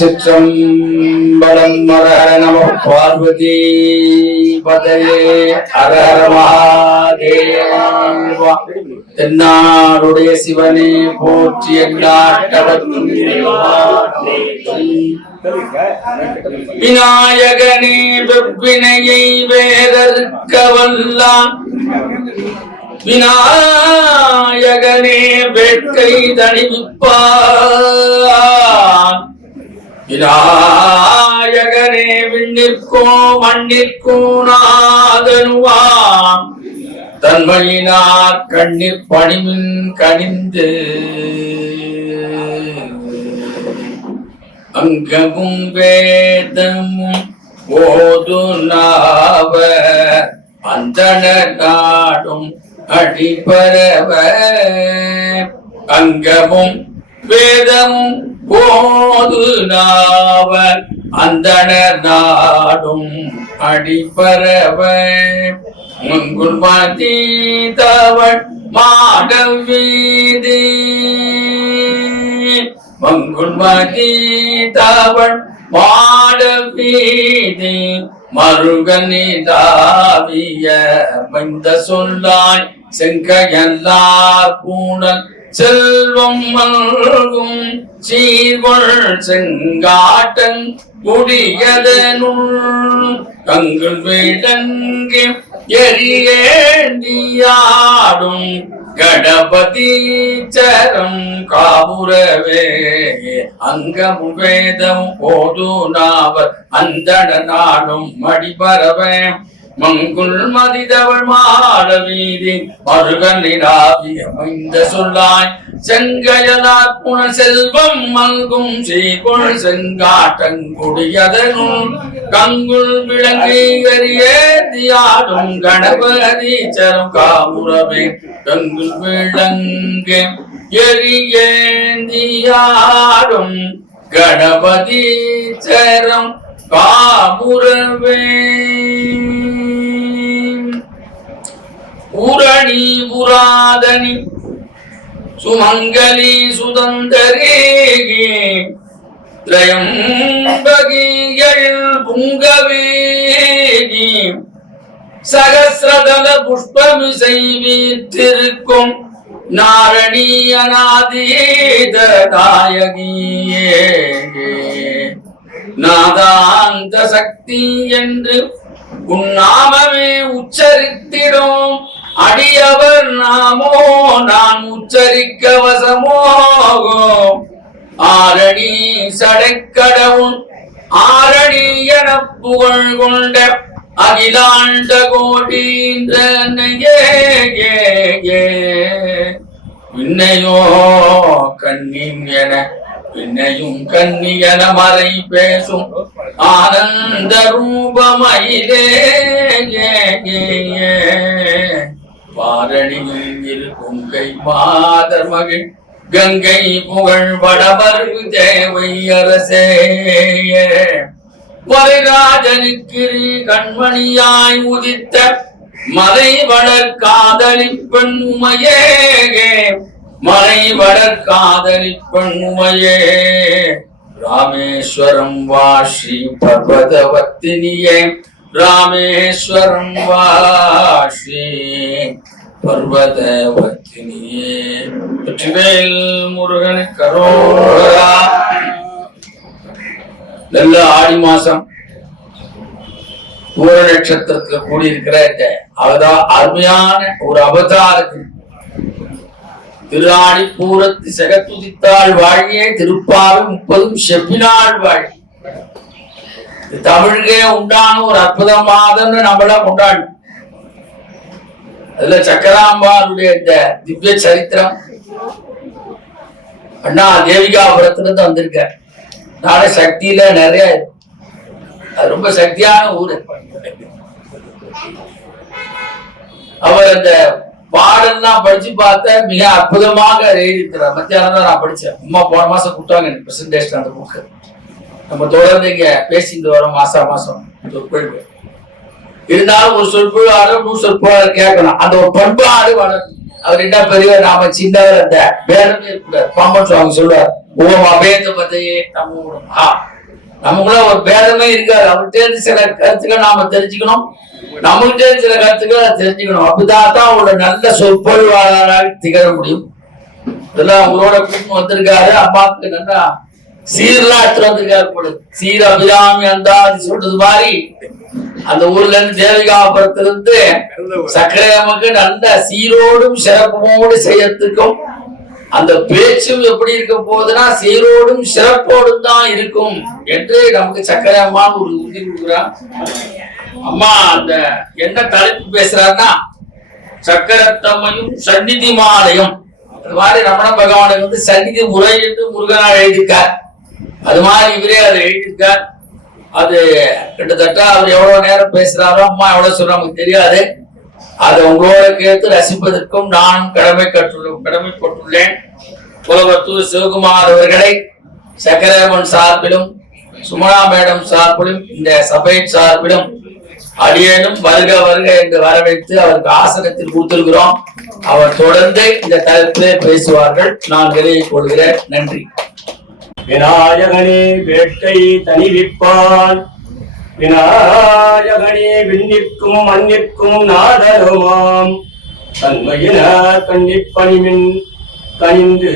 திருச்சிற்றம்பலம். ஹர நம பார்வதி பதையே ஹர ஹர மகாதேவா. தென்னாடுடைய சிவனே போற்றி, எந்நாட்டவர்க்கும் விநாயகனே வெவ்வினையை வேதற்க வல்லான், விநாயகனே வேட்கை தணிவிப்பான், விநாயகனே விண்ணிற்கோ மண்ணிற்கோ நாதனுவான், தன்மையினார் கண்ணிற் பணிமின் கனிந்து அங்கமும் வேதமும் ஓது நாவ அந்தணர் நாடும் அடிபரவ, அங்கமும் வேதமும் ஓது நாவ அந்தணர் நாடும் அடிபரவ, மங்குள்மதி தவள் மாடவீதி, மங்குள்மதி தவள் மாடவீதி, மருகனிதாவிய மைந்த சொல்லாய் செங்கையல்லார் பூணல் செல்வம் மல்கும் சீர்கொள் செங்காட்டன் முடியதனுள், கங்குள் விளங்கி எரியேண்டியாடும் கணபதி சரம் காபுரவே, அங்கமும் வேதம் போது நாவர் அந்தண நாடும் மடிபரவே, மங்குள் மதிதவள் மாட வீதி மருகனிடாவிய மைந்த சொல்லாய் செங்கையலார் புன செல்வம் மல்கும் சீர்கொள் செங்காட்டங்குடியதனுள், கங்குள் விளங்கி எரியேந்தியாடும் கணபதி சரம் காபுரவே, கங்குள் விளங்கி எரியேந்தியாடும் கணபதி சரம் காபுரவே. பூரணி புராதனி சுமங்கலி சுதந்தரே, திரையம்பகியில் புங்கவேகி சகசிரதல புஷ்பமிசை வீற்றிருக்கும் நாரணி அநாதீத தாயகியே, நாதாந்த சக்தி என்று உன்னாமமே உச்சரித்திடும் அடியவர் நாமோ நான் உச்சரிக்க வசமோகோ, ஆரணி சடைக்கடவுள் ஆரணி என புகழ் கொண்ட அகிலாண்ட கோட்டீந்திரனையே, விண்ணையோ கண்ணின் என பின்னையும் கன்னியன மறை பேசும் ஆனந்த ரூபமயிலே, பாரணியில் இருக்கும் கை மாதர் மகிழ் கங்கை புகழ் வடமருகு தேவை அரசே, வரைராஜனுக்கு கண்மணியாய் உதித்த மலை வளர் காதலி பெண்மையே, மலை வளர் காதலி பெண்மையே, ராமேஸ்வரம் வாஷி பர்வதவர்த்தினியே, ராமேஸ்வரம் வாஷி பர்வதவர்த்தினியே. வெற்றிவேல் முருகனுக்கு அரோகரா. நல்ல ஆடி மாசம் பூர நட்சத்திரத்துல கூடியிருக்கிற அவதான் அருமையான ஒரு அவதாரத்தில் திருஆடி பூரத்து செகத்துதித்தாள் வாழியே, திருப்பாவை 30 செப்பினாள் வாழி. தமிழுக்கே உண்டான ஒரு அற்புதமாதன்னு நம்மள கொண்டாடு. அதுல சக்கராம்பாளுடைய திவ்ய சரித்திரம் அண்ணா தேவிகாபுரத்துல இருந்து வந்திருக்க. நாளை சக்தியில நிறைய அது ரொம்ப சக்தியான ஊரு. அவர் அந்த பாடல்லாம் படிச்சு பார்த்த மிக அற்புதமாக எழுதியிருக்கிறார். மத்தியானம் தான் நான் படிச்சேன். அம்மா போன மாசம் கூப்பிட்டாங்க எனக்கு பிரசன்டேஷன் அந்த புக்கு. நம்ம தொடர்ந்து இங்க பேசிட்டு வரோம் மாசம் சொற்பொழிவு. இருந்தாலும் ஒரு சொற்பொழிவாளர் 100 சொற்பொழிவாளர் கேட்கணும். அந்த ஒரு பண்பாடு வளரும். அவர் என்ன பெரியவர், நாம சின்னவர், அந்த பேரமே இருக்கூடாது. பாம்பன் சுவாமி சொல்லுவார், ஓம் அபேத பதையே நம்ம நமக்குள்ள ஒரு பேதமே இருக்காது. அவர்கிட்ட சில கருத்துக்கள் நாம தெரிஞ்சுக்கணும், நம்மகிட்ட சில கருத்துக்களை தெரிஞ்சுக்கணும். அப்படிதான் அவங்களோட நல்ல சொற்பொழிவாளராக திகழ முடியும். இதெல்லாம் அவங்களோட கூட்டு வந்திருக்காரு. அம்மாவுக்கு நல்லா சீர்லாம் எடுத்து வந்திருக்காரு போல. சீர அபிராமி அந்தாதி சொல்றது மாதிரி அந்த ஊர்ல இருந்து தேவிகாபுரத்திலிருந்து சர்க்கரை அம்மாக்கு நல்ல சீரோடும் சிறப்போடு செய்யறதுக்கும் அந்த பேச்சும் எப்படி இருக்க போகுதுன்னா சீரோடும் சிறப்போடும் தான் இருக்கும் என்று நமக்கு சர்க்கரை அம்மான்னு ஒரு உறுதி கொடுக்குறான். அம்மா அந்த என்ன தலைப்பு பேசுறாருன்னா சக்கரத்தம்மையும் சந்நிதி மாலையும். அது மாதிரி ரமண பகவானுக்கு வந்து சந்நிதி முறை என்று முருகனார் எழுதியிருக்கார். அது மாதிரி இவரே அதை எழுதியிருக்கார். அது கிட்டத்தட்ட அவர் எவ்வளவு நேரம் பேசுறாரோ அம்மா எவ்வளவு சொல்ற நமக்கு தெரியாது. அதை உங்களோட கேட்டு ரசிப்பதற்கும் நான் கடமைப்பட்டுள்ளேன். புலவத்தூர் சிவகுமார் அவர்களை சக்கரவன் சார்பிலும் சுமனா மேடம் சார்பிலும் இந்த சபையின் சார்பிலும் அடியேனும் வருக வருக என்று வரவேற்று அவருக்கு ஆசனத்தில் கொடுத்திருக்கிறோம். அவர் தொடர்ந்து இந்த தலைப்பிலே பேசுவார்கள். நான் விலையை கொள்கிறேன். நன்றி. விநாயகனே வேட்டை தனிவிப்பான், விநாயகனே விண்ணிற்கும் மண்ணிற்கும் நாதருமாம், தன்மையினார் கண்ணிப்பணிமின் கனிந்து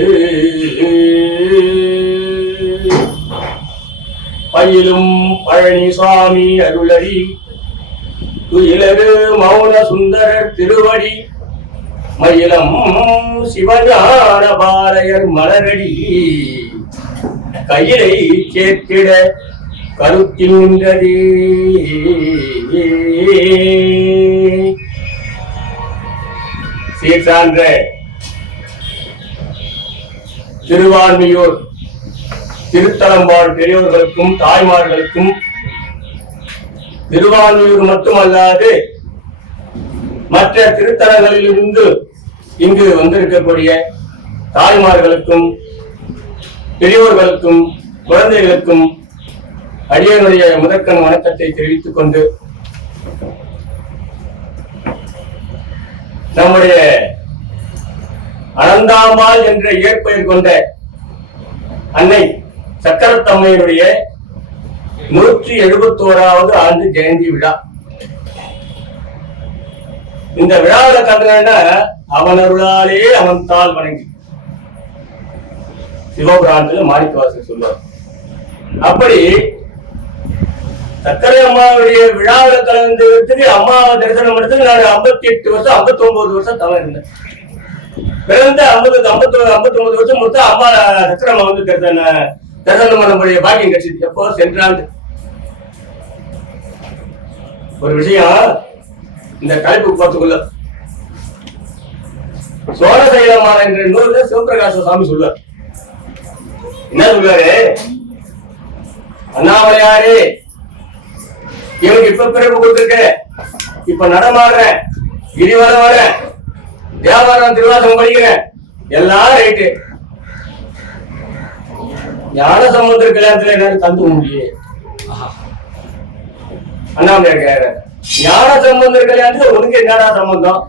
பயிலும் பழனிசாமி அருளடி துயிலரு மௌன சுந்தரர் திருவடி மயிலம் சிவஞான பாலையர் மலரடி கையிலை சேர்த்திட கருத்தில் நின்றதே. சீர்சான்ற திருவான்மியூர் திருத்தலம்பாள் பெரியோர்களுக்கும் தாய்மார்களுக்கும், திருவான்மியூர் மட்டுமல்லாது மற்ற திருத்தலங்களிலிருந்து இங்கு வந்திருக்கக்கூடிய தாய்மார்களுக்கும் பெரியோர்களுக்கும் குழந்தைகளுக்கும் அடியனுடைய முதற்கண் வணக்கத்தை தெரிவித்துக் கொண்டு, நம்முடைய அனந்தாம்பாள் என்ற இயற்பெயர் கொண்ட அன்னை சக்கரத்தம்மையினுடைய 171வது ஆண்டு ஜெயந்தி விழா. இந்த விழாவில் கண்டன அவனருளாலே அவன் தாள் வணங்கி சிவபுராணத்துல மாணிக்கவாசகர் சொல்லுவார். அப்படி சக்கரை அம்மாவுடைய விழாவில் கலந்துக்கு அம்மாவை தரிசனம் எடுத்து நான் 58 வருஷம் 59 வருஷம் தவறு இருந்தேன். பிறந்த 59 வருஷம் மொத்தம் அம்மா சக்கரை அம்மா வந்து தரிசனம் பண்ணக்கூடிய பாக்கியம் கிடைச்சது. எப்போ சென்றாண்டு ஒரு விஷயம் இந்த தலைப்பு பார்த்துக்குள்ள சோழசைலமான என்ற நூல்ல சிவபிரகாச சாமி சொல்லுவார். என்ன சொல்றாரு? அண்ணாமலையாரே, இவனுக்கு இப்ப பிறப்பு கொடுத்துருக்க, இப்ப நடமாடுறேன், கிரிவலம் வர, வியாபாரம் திருவாசகம் படிக்கிறேன், எல்லாம் ரைட்டு. ஞான சம்பந்தர் கல்யாணத்துல என்ன தந்து முடியே? அண்ணாமலையார் கேக்குற, ஞான சம்பந்தர் கல்யாணத்துல உனக்கு என்னடா சம்பந்தம்?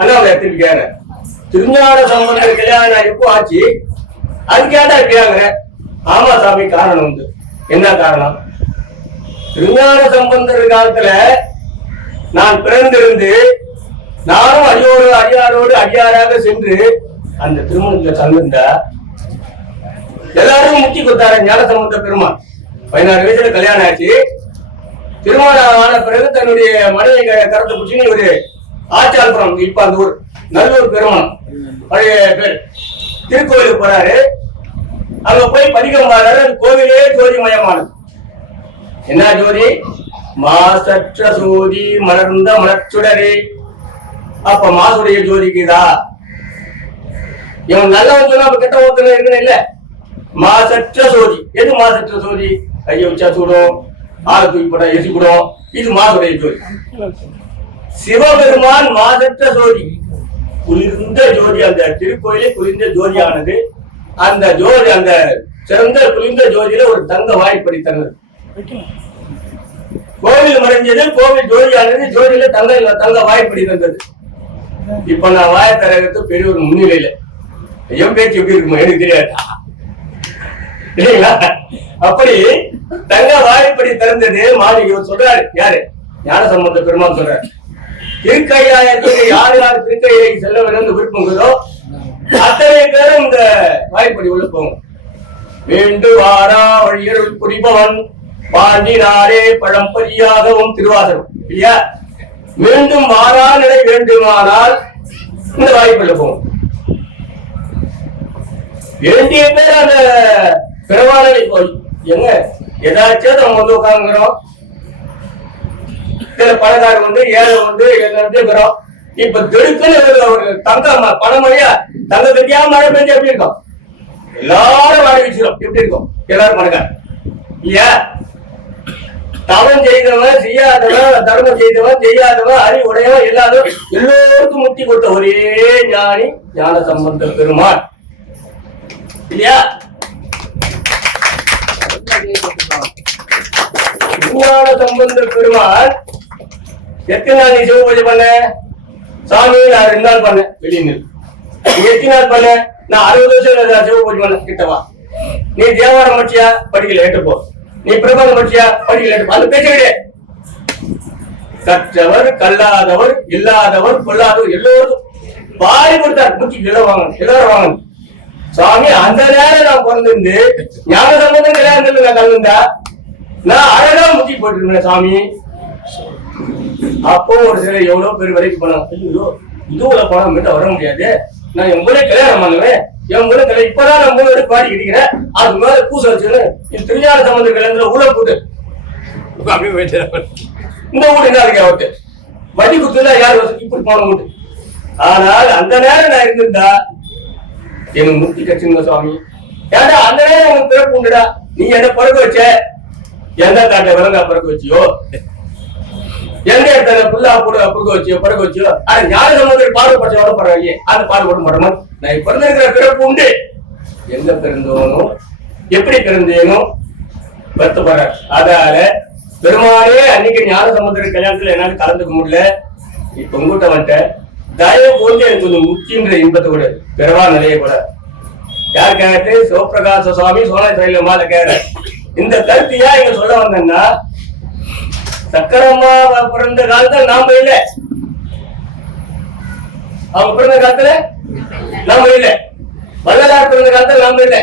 அண்ணாமலையார் திருப்பி கேக்குற, திருஞான சம்பந்தர் கல்யாணம் எப்போ ஆச்சு? அதுக்கேட்டா இப்படியாங்கிற? ஆமா சாமி, காரணம் உண்டு. என்ன காரணம்? திருஞான சம்பந்தர் காலத்துல நான் பிறந்திருந்து நானும் அடியாரோடு அடியாராக சென்று அந்த திருமணத்துல கலந்துருந்தா எல்லாரும் முக்கி கொடுத்தாரு ஞான சம்பந்த பெருமான். 16 வயசுல கல்யாணம் ஆச்சு. திருமணம் ஆன பிறகு தன்னுடைய மனைவி கருத்தை பிடிச்சின்னு ஒரு ஆச்சால்புரம், இப்ப அந்த ஊர் நல்லூர் பெருமான் பழைய பேர், திருக்கோயிலுக்கு போறாரு. அங்க போய் பதிகம் பாடுறாரு. கோவிலே ஜோதிமயமானது. என்ன ஜோதி? மாசற்ற ஜோதி மலர்ந்த மலர்ச்சுடரே. அப்ப மாசுடைய ஜோதிக்குதா? இவன் நல்லவன் சொன்னா அப்ப கெட்ட ஒருத்தன இருக்கணும் இல்ல? மாசற்ற ஜோதி. எது மாசற்ற ஜோதி? கையை வச்சா சூடும், ஆளை தூக்கி போட்டா எசிக்கூடும். இது மாசுடைய ஜோதி. சிவபெருமான் மாசற்ற ஜோதி, குளிர்ந்த ஜோதி. அந்த திருக்கோயிலே குளிர்ந்த ஜோதியானது. அந்த ஜோதி, அந்த சிறந்த குளிர்ந்த ஜோதியில ஒரு தங்க வாய்ப்படி தந்தது. கோவில் மறைஞ்சது, கோவில் ஜோதியானது. ஜோதியில தங்க வாய்ப்படி தந்தது. இப்ப நான் வாயத்தரகத்து பெரிய ஒரு முன்னிலையில என் பேச்சு எப்படி இருக்குமோ எனக்கு தெரியாது. இல்லைங்களா? அப்படி தங்க வாய்ப்படி திறந்தது மாளிகை சொல்றாரு. யாரு? ஞானசம்பந்த பெருமாள் சொல்றாரு. திருக்கைலாயத்துக்கு யார் யார் திருக்கையை செல்ல வேண்டும் விருப்பங்களோ அத்தனை பேரும் இந்த வாய்ப்படி உள்ள போங்க. வேண்டு வாரா வழியருள் புரிபவன் பாண்டினாரே பழம்பரியாகவும் திருவாசகம் இல்லையா? மீண்டும் வாரா நிலை வேண்டுமானால் இந்த வாய்ப்புல போகும். வேண்டிய பேர் அந்த பெருமாளை போய் எங்க ஏதாச்சும் நம்ம வந்து உட்காந்துக்கிறோம். சில பணக்காரர் வந்து ஏழை வந்து இருக்கிறோம். இப்ப திடுக்குன்னு ஒரு தங்க பணமழையா தங்க கட்டியா மழை பெஞ்சு எப்படி இருக்கும்? எல்லாரும் வாடி வச்சிடும். எப்படி இருக்கும்? எல்லாரும் பணக்கார இல்லையா? தவம் செய்தவன் செய்யாதவன், தர்மம் செய்தவன் செய்யாதவன், அறி உடையவன் இல்லாதவன் எல்லோருக்கும் முத்தி கொடுத்த ஒரே ஞானி ஞானசம்பந்த பெருமாள் இல்லையா? ஞானசம்பந்த பெருமாள் எத்தனை நாள் நீ சிவ பூஜை பண்ண? சாமி நான் 2 நாள் பண்ணேன் வெளியே. எத்தனை நாள் பண்ண? நான் 60 வருஷம் சிவ பூஜை பண்ண. கிட்டவா நீ தேவாரம் படிச்சியா? படிக்கல, ஏட்டு போ. நீ பிரபந்தம் படிச்சியா? படிக்கல, ஏட்டு போ. அந்த பேச்சு கிடையாது. கற்றவர் கல்லாதவர் இல்லாதவர் கொல்லாதவர் எல்லோருக்கும் பாடி கொடுத்தார். முத்தி எல்லாரும் வாங்க, எல்லாரும் வாங்க. சுவாமி அந்த நேரம் நான் பிறந்திருந்து ஞான சம்பந்தம் கல்யாணத்துல நான் கலந்தா நான் அழகா முத்தி போட்டுருந்தேன் சாமி. அப்போ ஒரு சில எவ்வளவு பேர் வரைக்கும் போனாங்க. இதுல பணம் மட்டும் வர முடியாது, நான் என் கூட கல்யாணம் பண்ணுவேன், என் கூட கல்யாணம் இப்பதான் நான் 3 பேர் பாடி கிடைக்கிறேன், அது மேல பூச வச்சுன்னு திருஞான சம்பந்த கல்யாணத்துல ஊழ போட்டு இந்த வீடு என்ன இருக்கு அவருக்கு வட்டி குத்துல யார் இப்படி போன வீட்டு. ஆனால் அந்த நேரம் நான் இருந்திருந்தா எனக்கு முக்தி கட்சிங்க சுவாமி. ஏன்டா அந்த நேரம் உனக்கு பிறப்பு உண்டுடா. நீ என்ன பிறக்க வச்ச? எந்த காட்டை விலங்கா பிறக்க வச்சியோ, எந்த இடத்துல புல்லா புறக்க வச்சியோ பிறக்க வச்சியோ. ஆனா ஞான சம்பந்தர் பாடுபட்ட வர பரவாயில்லையே, அந்த பாடுபட மாட்டோம். நான் பிறந்திருக்கிற பிறப்பு உண்டு. எங்க பிறந்தவனோ எப்படி பிறந்தேனோ வருத்தப்படுற. அதால பெருமாளே அன்னைக்கு ஞான சம்பந்தர் கல்யாணத்துல என்னால கலந்துக்க முடியல. இப்ப உங்ககிட்ட வந்துட்டேன், தயவு போது எனக்கு கொஞ்சம் முக்கியன்ற இன்பத்தை கூட பெறவா நிலைய கூட. யார் கேட்டு? சிவபிரகாச சுவாமி சோழ சைலமால கேட்க. இந்த கருத்தையா இங்க சொல்ல வந்தேன்னா, சக்கரம்மா பிறந்த காலத்துல நாம இல்ல, அவங்க பிறந்த காலத்துல நாம இல்ல, வள்ளலார் பிறந்த காலத்துல நாம இல்ல,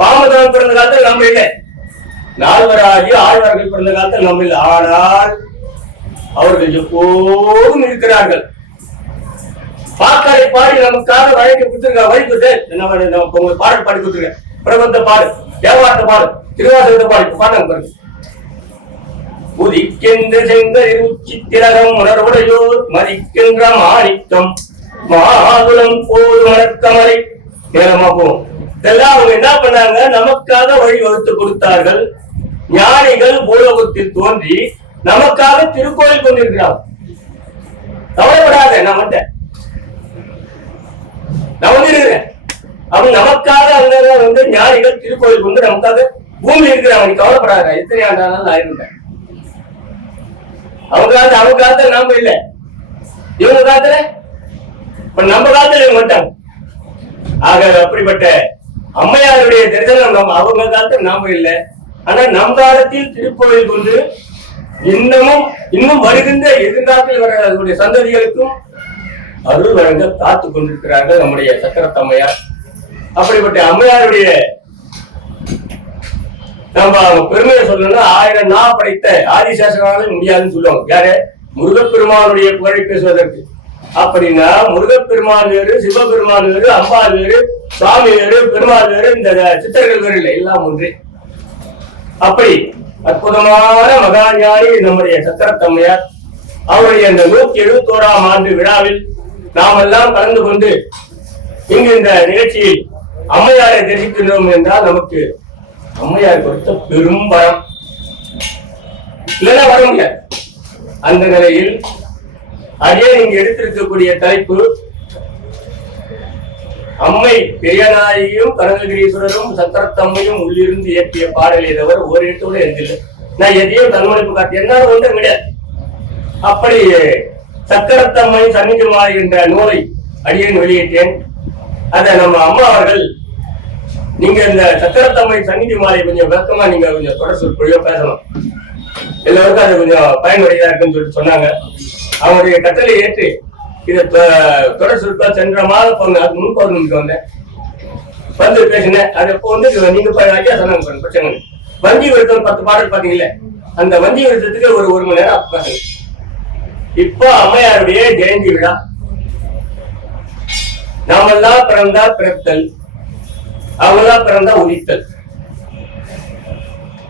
பாமதவன் பிறந்த காலத்துல நாம இல்ல, நால்வராஜி ஆழ்வார்கள் பிறந்த காலத்துல நம்ம இல்லை. ஆனால் அவர்கள் எப்போதும் இருக்கிறார்கள். பாக்காரை பாடி நமக்காக வழக்கை கொடுத்திருக்க வழி கொடுத்து பாடல் பாடி கொடுத்துருக்க. பிரபந்த பாடு, வியாபாரத்தை பாடு, திருவாசகத்தை பாடு பாட்டாங்க பாருங்க. உதிக்கின்ற செங்கல் உச்சித்திரகம் உணர்வுடையோர் மதிக்கின்ற மாணிக்கம் மாதுளம் போல் மணக்கமலை நேரமா போகும். இதெல்லாம் அவங்க என்ன பண்ணாங்க? நமக்காக வழி வகுத்து கொடுத்தார்கள். ஞானிகள் பூலோகத்தில் தோன்றி நமக்காக திருக்கோயில் கொண்டிருக்கிறார். கவலைப்படாத, நான் வந்தேன், நான் வந்துருக்கிறேன். அவங்க நமக்காக அங்க வந்து ஞானிகள் திருக்கோயில் கொண்டு நமக்காக பூமி இருக்கிறாங்க. கவலைப்படாத, எத்தனை ஆண்டாலும் நான் இருந்தேன். அவங்க காலத்துல நாம இல்லை, இவங்க காலத்துல இப்ப நம்ம காலத்துல இவங்க வந்துட்டாங்க. ஆக அப்படிப்பட்ட அம்மையாருடைய தரிசனம் அவங்க காலத்துல நாம இல்லை. ஆனா நம் காலத்தில் திருக்கோயில் கொண்டு இன்னும் வருகின்ற எதிர்காலத்தில் வர அதனுடைய சந்ததிகளுக்கும் அருள் வழங்க காத்து கொண்டிருக்கிறார்கள் நம்முடைய சக்கரத்து அம்மையார். அப்படிப்பட்ட அம்மையாருடைய நம்ம அவங்க பெருமையை சொல்லணும்னா 1000 நா படைத்த ஆதிசேஷனாலும் முடியாதுன்னு சொல்லுவாங்க. யாரு? முருகப்பெருமானுடைய புகழை பேசுவதற்கு. அப்படின்னா முருகப்பெருமான் வேறு, சிவபெருமான் வேறு, அம்பாள் வேறு, சுவாமி வேறு, பெருமாள் வேறு, இந்த சித்தர்கள் வேறு இல்லை, எல்லாம் ஒன்றே. அப்படி அற்புதமான மகாஞானி நம்முடைய சக்கரத்தம்மையார். அவருடைய இந்த 171ஆம் ஆண்டு விழாவில் நாம் எல்லாம் கலந்து கொண்டு இங்கு இந்த நிகழ்ச்சியில் அம்மையாரை தெரிவிக்கின்றோம் என்றால் நமக்கு அம்மையார் கொடுத்த பெரும் வரம், இல்லைன்னா வர முடியாது. அந்த நிலையில் அதே நீங்க எடுத்திருக்கக்கூடிய தலைப்பு அம்மை பெரியநாயகியும் கனககிரீஸ்வரரும் சக்கரத்தம்மையும் உள்ளிருந்து இயற்றிய பாடலை தவிர ஒரு இடத்தோட எழுதில்லை. நான் எதையும் தன்மொழிப்பு காட்டி என்னால ஒன்றும் கிடையாது. அப்படி சக்கரத்தம்மை சன்னிதிமாய் என்ற நூலை அடியேன் வெளியிட்டேன். அதை நம்ம அம்மா அவர்கள் நீங்க இந்த சக்கரத்தம்மை சந்நிதி மாலை கொஞ்சம் விளக்கமா நீங்க கொஞ்சம் தொடர் சொற்பொழிவா பேசணும். எல்லாருக்கும் அது கொஞ்சம் பயனுடையதா இருக்குன்னு சொல்லிட்டு சொன்னாங்க. அவங்களுடைய கட்டளை ஏற்று இதை தொடர் சொற்பா சென்ற மாதம் போன அது முன் பௌர்ணமிக்கு வந்தேன், வந்து பேசினேன். அது இப்போ வந்து நீங்க ஐயா சொன்னாங்க பிரச்சனை வஞ்சி விருத்தம் 10 பாடல் பாத்தீங்கல்ல, அந்த வஞ்சி விருத்தத்துக்கு ஒரு மணி நேரம் பாத்தீங்க. இப்போ அம்மையாருடைய ஜெயந்தி விழா. நாமெல்லாம் பிறந்தா பிறத்தல், அவங்கெல்லாம் பிறந்தா உதித்தல்.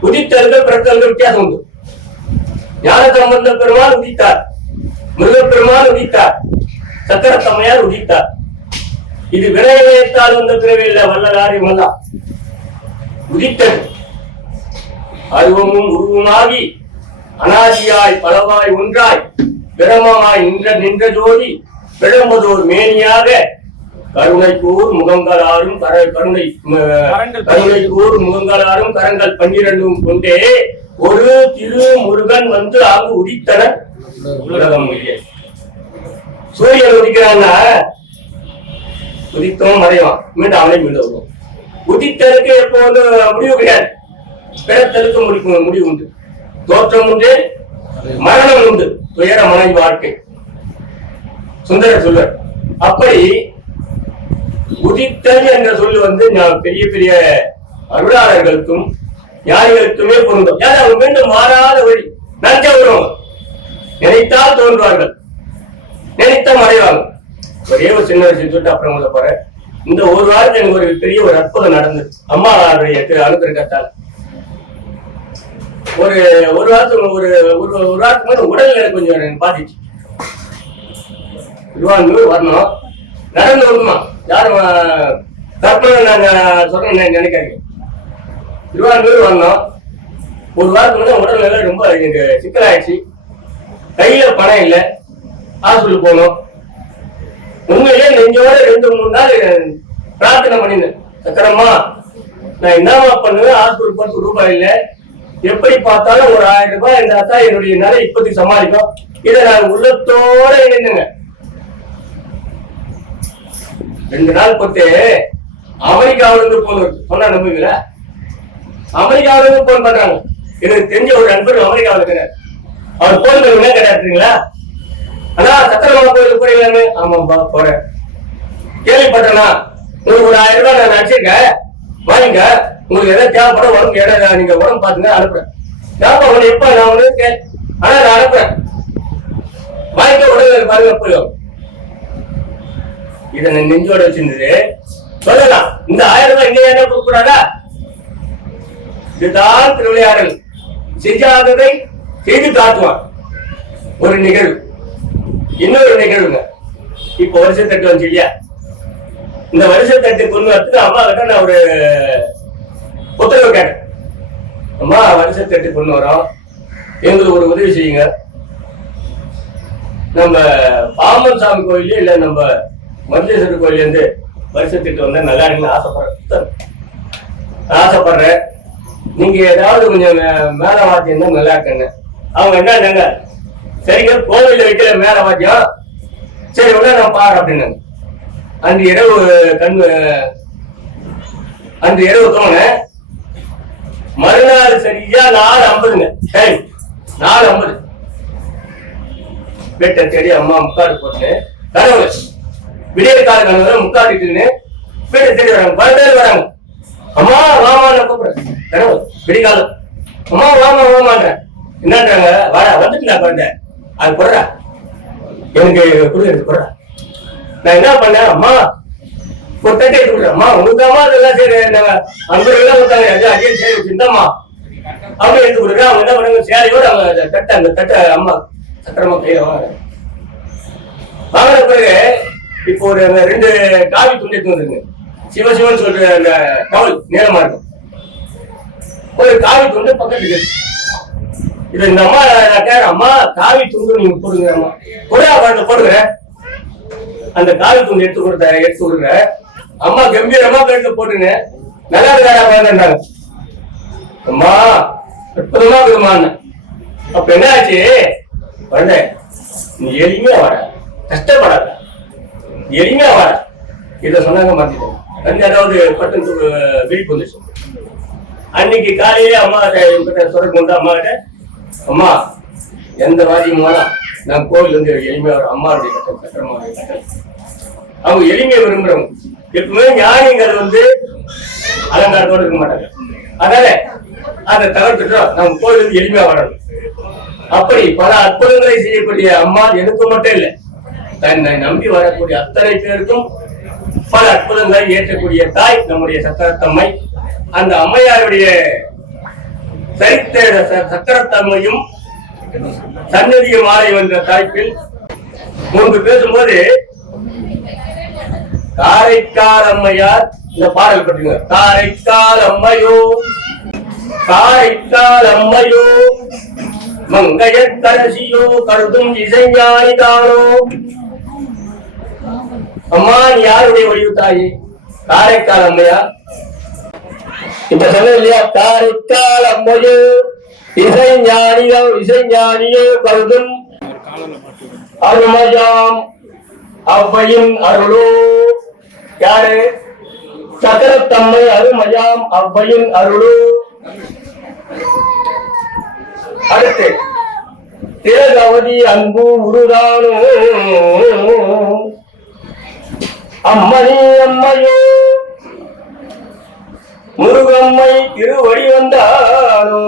உதித்தல்கள் பிறத்தல்கள் வித்தியாசம் உண்டு. ஞானசம்பந்த பெருமாள் உதித்தார், முருகப்பெருமாள் உதித்தார், சக்கரத்தம்மையார் உதித்தார். இது வினையத்தால் வந்த பிறவில்லை, வல்லலாரி மல்லா உதித்தது. அருவமும் உருவமாகி அனாதியாய் பலவாய் ஒன்றாய் பிரமமாய் நின்ற ஜோதி பிழம்பதோர் மேனியாக கருணைக்கூர் முகங்களாரும் கருணைக்கூர் முகங்களாரும் கரங்கள் 12 கொண்டே ஒரு திரு முருகன் வந்து அங்கு உதித்தனர் உலகம் இல்லை. சூரியன் உதிக்கிறான்னா உதித்தோம் மறைவான், மீண்டும் அவனை மீண்டும் வருவோம். உதித்தலுக்கு எப்போ வந்து முடிவு கிடையாது, பிறத்தலுக்கு முடிவு உண்டு. தோற்றம் உண்டு, மரணம் உண்டு, துயர மனை வாழ்க்கை. சுந்தர சொல்வர். அப்படி உதித்தல் என்ற சொல்லு வந்து பெரிய பெரிய அருளாளர்களுக்கும் ஞானிகளுக்குமே பொருந்தும். யார் அவங்க மீண்டும் மாறாத வழி நஞ்ச வருவாங்க, நினைத்தால் தோன்றுவார்கள், நினைத்த மறைவாங்க. ஒரே ஒரு சின்ன விஷயம் சொல்லிட்டு அப்புறம் போறேன். இந்த ஒரு வாரத்தில் எனக்கு ஒரு பெரிய ஒரு அற்புதம் நடந்தது. அம்மா அனுப்பிருக்கத்தால் ஒரு வாரத்துக்கு உடல் எனக்கு கொஞ்சம் பாதிச்சு. திருவான்மூர் வரணும், நடந்து வருமா, யாரும் கற்பனை நாங்க சொல்றேன் நினைக்காதீங்க. திருவான்மூர் வரணும், ஒரு வாரத்துக்கு உடல் நிலை ரொம்ப எனக்கு சிக்கலாயிடுச்சு. கையில பணம் இல்லை, ஹாஸ்பிட்டல் போகணும். உண்மையிலே நெஞ்சோட 2-3 நாள் பிரார்த்தனை பண்ணினேன். சக்கரம்மா நான் என்னமா பண்ணுவேன், ஹாஸ்பிட்டல் போறது ரூபாய் இல்லை, எப்படி பார்த்தாலும் ஒரு 1000 ரூபாய் இருந்தா தான் என்னுடைய நிலை இப்போதைக்கு சமாளிக்கும். இதை நான் உள்ளத்தோட இணைந்தேங்க. 2 நாள் பொறுத்து அமெரிக்காவிலிருந்து போன் சொன்னா நம்புவீங்களா? அமெரிக்காவிலிருந்து போன் பண்றாங்க. எனக்கு தெரிஞ்ச ஒரு நண்பர் அமெரிக்காவில் இருக்கிறார். அவர் போன் பண்ணுவீங்க கிடையாதுங்களா? ஆனா சத்திரமா கோயிலுக்கு போறீங்களான்னு? ஆமாப்பா போறேன். கேள்விப்பட்டேனா உங்களுக்கு ஒரு 1000 ரூபாய் நான் நினைச்சிருக்கேன், வாங்க உங்களுக்கு எதாவது தேவைப்பட உடம்பு இடம் நீங்க உடம்பு பாத்துங்க அனுப்புறேன். ஞாபகம் எப்ப நான் ஒண்ணு ஆனா நான் அனுப்புறேன், வாங்கிக்க உடனே பாருங்க போயிடும். இதை நெஞ்சோட வச்சிருந்தது சொல்லலாம். இந்த 1000 ரூபாய் இங்க என்ன கொடுக்க கூடாதா? இதுதான் திருவிளையாடல். செஞ்சாததை செய்து காட்டுவான். ஒரு நிகழ்வு. இன்னொரு நிகழ்வுங்க. இப்ப வருஷத்தட்டு வந்து இல்லையா, இந்த வருஷத்தட்டு கொண்டு வரத்துக்கு அம்மா கிட்ட நான் ஒரு புத்தகம் கேட்டேன். அம்மா வருஷத்தட்டு கொண்டு வரோம், எங்களுக்கு ஒரு உதவி செய்யுங்க. நம்ம பாம்பன் சாமி கோயிலே இல்ல நம்ம மஞ்சேஸ்வரர் கோயில இருந்து வருஷத்துக்கு வந்தா நல்லா இருக்குன்னு ஆசைப்படுறேன். நீங்க ஏதாவது கொஞ்சம் மேல வாத்தியம் தான் நல்லா இருக்குங்க. அவங்க என்னங்க, சரிங்க கோவில்ல வைக்கிற மேல வாத்தியம், சரி உடனே நான் பாரு அப்படின்னு. அன்று இரவு தோணேன். மறுநாள் சரியா 4:50ங்க டைம், 4:50 வீட்டை தேடி அம்மா முக்காடு போட்டு கனவு விடியல் கால கனவு முக்காடிட்டுன்னு வீட்டை தேடி வராங்க. 10 பேர் வராங்க. அம்மா வாமான்னு கூப்பிடுறேன். கனவு விடிகாலம், அம்மா வாமான்றேன். என்னன்றாங்க, வாடா வந்துட்டு நான் பண்ணேன், அது கொடுறா எனக்கு கொடுறா. நான் என்ன பண்ணேன், அம்மா ஒரு தட்டை எடுத்து கொடுறேன். அம்மா உங்களுக்காமா அதெல்லாம் சரி அன்பர்கள்லாம் கொடுத்தாங்க, அதே சரி சிந்தம்மா அப்படி எடுத்து கொடுக்குறேன். அவங்க என்ன பண்ணாங்க, சேலையோட அவங்க தட்டை அந்த தட்டை அம்மா சக்கரமா கையில வாங்கின பிறகு இப்போ ஒரு 2 காவி துணி எடுத்து வந்துருங்க. சிவசிவன் சொல்ற அந்த டவல் நீளமா இருக்கும், ஒரு காவி துண்டு பக்கத்துக்கு. இது இந்த அம்மா நான் கேட்கிறேன், அம்மா காவி துண்டு நீங்க போடுங்க, அம்மா போடுங்க. அந்த காவி துண்டு எடுத்து கொடுக்குற அம்மா கம்பீரமா பேருந்து போட்டுங்க, நல்லா இருக்காடா வேண்டாங்க. அம்மா அற்புதமா இருக்குமான்னு. அப்ப என்ன ஆச்சு, நீ எளிமையா வாட, கஷ்டப்படாத, எளிமையா வாட, இத சொன்னாங்க மாத்திட்டேன். அதாவது பட்டன் விழிப்பு வந்துச்சு. அன்னைக்கு காலையிலே அம்மா சொல்லிட்டு வந்து அம்மா கிட்ட, அம்மா எந்த வாதியமானா நான் கோவில் வந்து எளிமையா அம்மாவுடைய கட்டம் அவங்க எளிமையை விரும்புறவங்க. எப்பவுமே ஞானிகள் வந்து அலங்காரத்தோடு இருக்க மாட்டாங்க. அதனால அதை தவிர்த்துட்டோம், நம்ம கோவில் வந்து எளிமையா வரணும். அப்படி பல அற்புதங்களை செய்யக்கூடிய அம்மா எனக்கு மட்டும் இல்லை, தன்னை நம்பி வரக்கூடிய அத்தனை பேருக்கும் பல அற்புதங்களை ஏற்றக்கூடிய தாய் நம்முடைய சக்கரத்தம்மை. அந்த அம்மையாருடைய சரித்திர சக்கரத்தம்மையும் சன்னதியும் ஆலை என்ற தலைப்பில் முன்பு பேசும்போது காரைக்கால் அம்மையார் இந்த பாடல் பற்றிங்க. காரைக்கால் அம்மையோ காரைக்கால் அம்மையோ மங்கையரசியோ கருதும் இசைஞானிதானோ. அம்மா நீ யாருடைய வடிவு தாயி? காரைக்கால் அம்மையா. இப்ப சொன்ன இல்லையா, காரைக்கால் அம்மையோ இசைஞானியோ கருதும் அருமையாம் அவ்வையின் அருளோ. யாரு? சக்கரத்தம்மை அருமையாம் அவ்வையின் அருளோ. அடுத்து திரகவதி அன்பு உருதானோ அம்மணி அம்மையோ முருகம்மை திருவடி வந்தானோ.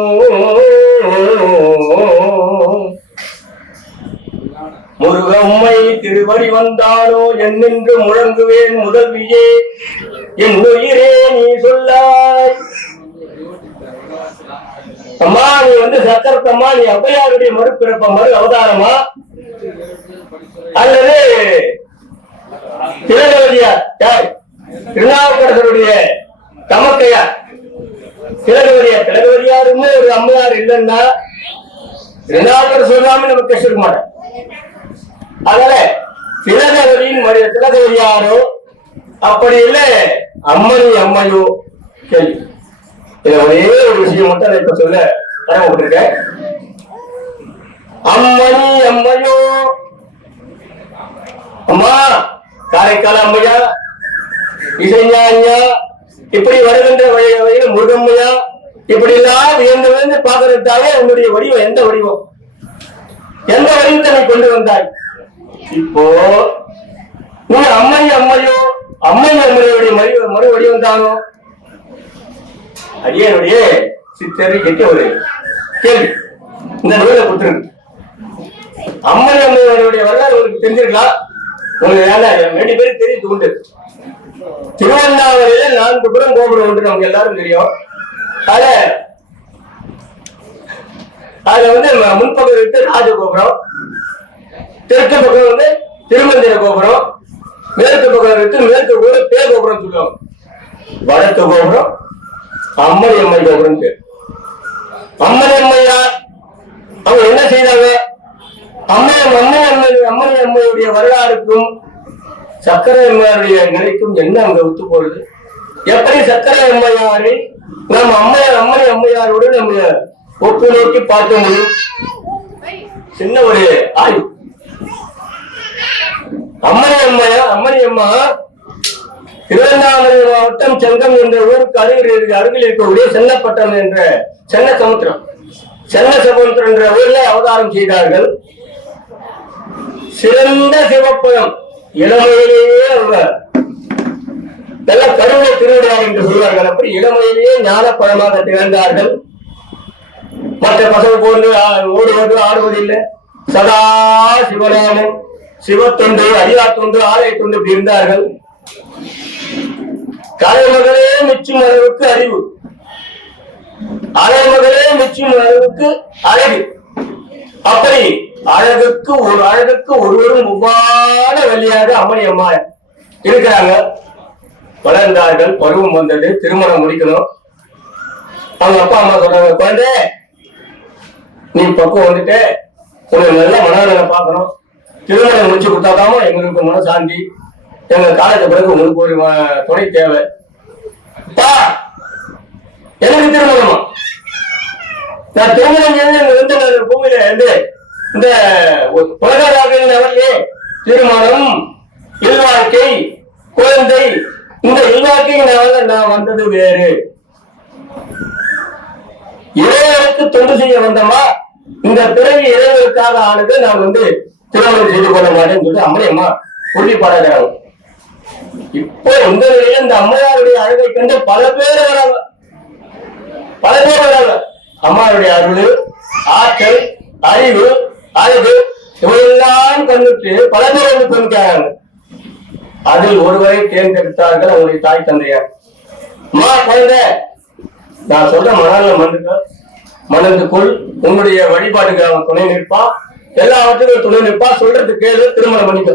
முருகம்மை திருவடி வந்தானோ என்னென்று முழங்குவேன் முதல்வியே என் உயிரே நீ சொல்லாய். அம்மா நீ வந்து சக்கரத்தம்மா, நீ ஔவையாருடைய மறுபிறப்ப மறு அவதாரமா அல்லது திலகவதியார் திருநாவுக்கரசருடைய தமக்கையார்? திலகவதியாருமே ஒரு அம்மையார் இல்லைன்னா திருநாவுக்கரசர் சொல்லாம நம்ம பேசிருக்க மாட்டோம். அதனால திலகவதியின் திலகவதியாரோ அப்படி இல்லை அம்மணி அம்மையோ. கேள்வி ஒரே ஒரு விஷயம் மட்டும் இப்ப சொல்ல கடமைப்பட்டிருக்கேன். அம்மணி அம்மையோ அம்மா காரைக்கால் அம்மையா இசைஞானியா இப்படி வருகின்ற வகையில முருகம்மையா இப்படி எல்லாம் வியந்து பாக்குறதுக்காக உன்னுடைய வடிவம் எந்த வடிவம் வடிவத்தை நீ கொண்டு வந்தாய்? இப்போ நீ அம்மணி அம்மையோ அம்மையுடைய மறு வடிவம் தானோ? அடியனுடைய சித்தரை கேட்ட ஒரு கேள்வி இந்த நூலை கொடுத்துருக்கு. அம்மணி அம்மையுடைய வரலாறு உங்களுக்கு தெரிஞ்சிருக்கலாம். உங்களுக்கு 2 பேருக்கு தெரிவித்து உண்டு. திருவண்ணாமலையில 4 புறம் கோபுரம் உண்டு, நமக்கு எல்லாரும் தெரியும். அதுல வந்து முன்பக்கம் இருக்கு ராஜகோபுரம், தெற்கு பக்கம் வந்து திருமந்திர கோபுரம், மேற்கு பக்கம் இருக்கு மேற்கு கோபுரம் பேர் கோபுரம் சொல்லுவாங்க. வடக்கு கோபுரம் அம்மணி அம்மை கோபுரம் பேர். அம்மணி அம்மையார் அவங்க என்ன செய்தாங்க? அம்மணி அம்மையுடைய வரலாறுக்கும் சக்கரை அம்மையாருடைய நிலைக்கும் என்ன அங்க ஒத்து போடுது? எப்படி சக்கரை அம்மையாரை நம்ம அம்மணி அம்மையாரோடு நம்ம ஒப்பு நோக்கி பார்க்க முடியும்? சின்ன ஒரு ஆய்வு. அம்மணி அம்மா திருவண்ணாமலை மாவட்டம் செங்கம் என்ற ஊருக்கு அருகில் இருக்கக்கூடிய சென்னப்பட்டம் என்ற சென்னசமுத்திரம் என்ற ஊர்ல அவதாரம் செய்தார்கள். சிறந்த சிவப்பழம் இளமையிலேயே நல்ல கருணை திருவிழார் என்று சொல்வார்கள். அப்படி இளமையிலேயே ஞானப்பழமாக திகழ்ந்தார்கள். மற்ற பசங்க போன்று ஓடுவது ஆடுவது இல்லை. சதா சிவநாமம், சிவத்தொண்டு, அடியார் தொண்டு, ஆலய தொண்டு இப்படி இருந்தார்கள். கலைமகளே மிச்சும் அளவுக்கு அறிவு, அலைமகளே மிச்சும் அளவுக்கு அழகு. அப்படி அழகுக்கு ஒருவரும் ஒவ்வாத வழியாக அம்மணி அம்மா இருக்கிறாங்க. வளர்ந்தார்கள், பருவம் வந்தது, திருமணம் முடிக்கணும். அவங்க அப்பா அம்மா சொல்றாங்க, குழந்தை நீ பக்குவம் வந்துட்டு உனக்கு நல்ல மனநல பார்க்கணும், திருமணம் முடிச்சு கொடுத்தாதாம எங்களுக்கு மனசாந்தி, எங்க காலத்து பிறகு உங்களுக்கு ஒரு துணை தேவை. எனக்கு திருமணமா? நான் திருமணம் செய்து பூமியில இருந்து இந்த உலகராக திருமணம், இல்வாழ்க்கை, குழந்தை இந்த இல்வாக்கினால நான் வந்தது வேறு. இறைவனுக்கு தொண்டு செய்ய வந்தமா, இந்த பிறவி இறைவனுக்காக ஆனது நான் வந்து திருமணம் செய்து கொள்ள மாட்டேன்னு சொல்லி அம்மையம்மா சொல்லி பாடுறாங்க. இப்போ இந்த நிலையில இந்த அம்மையாருடைய அழகை கண்டு பல பேர் வராங்க. அம்மாவுடைய அருள், ஆற்றல், அறிவு, அழகு இவையெல்லாம் கண்டுட்டு பல பேர் வந்து பெண்காங்க. அதில் ஒருவரை தேர்ந்தெடுத்தார்கள் அவருடைய தாய் தந்தையார். அம்மா குழந்தை, நான் சொல்ற மனதுக்குள் உன்னுடைய வழிபாட்டுக்கு அவன் துணை நிற்பா, எல்லாவற்றுக்கும் துணை நிற்பா, சொல்றது கேளு, திருமணம் பண்ணிக்க.